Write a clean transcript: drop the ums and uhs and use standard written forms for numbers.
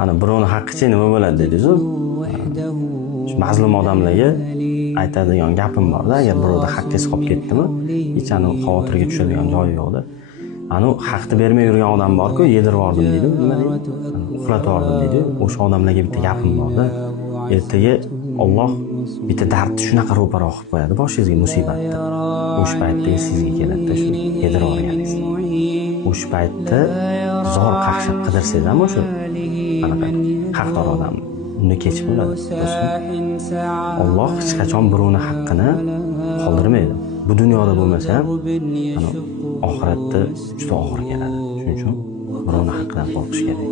Ana birovni haqqicha nima bo'ladi deydi-ku. Shu mazlum odamlarga aytadigan gapim bor-da, agar birovda haqqingiz qolib ketdimi, hech anu xavotirga tushadigan joyi yo'q-da. Anu haqni bermay yurgan odam bor-ku, yedirib yubordim deydi, nima deydi? Uxlatib yubordim deydi. O'sha odamlarga bitta gapim bor-da. Ertaga Alloh bitta dardni shunaqa ro'paro qilib qo'yadi boshingizga musibatni. O'sha paytda sizga keladi shu yedirib olganingiz. O'sha paytda zor qaqshab qidirsangiz ham o'sha anaqa haqdor odamni uni kechib bo'ladi. Alloh hech qachon birovning haqqini qoldirmaydi. Bu dunyoda bo'lmasa ham, oxiratda juda og'ir keladi. Shuning uchun birovning haqqidan qo'rqish kerak.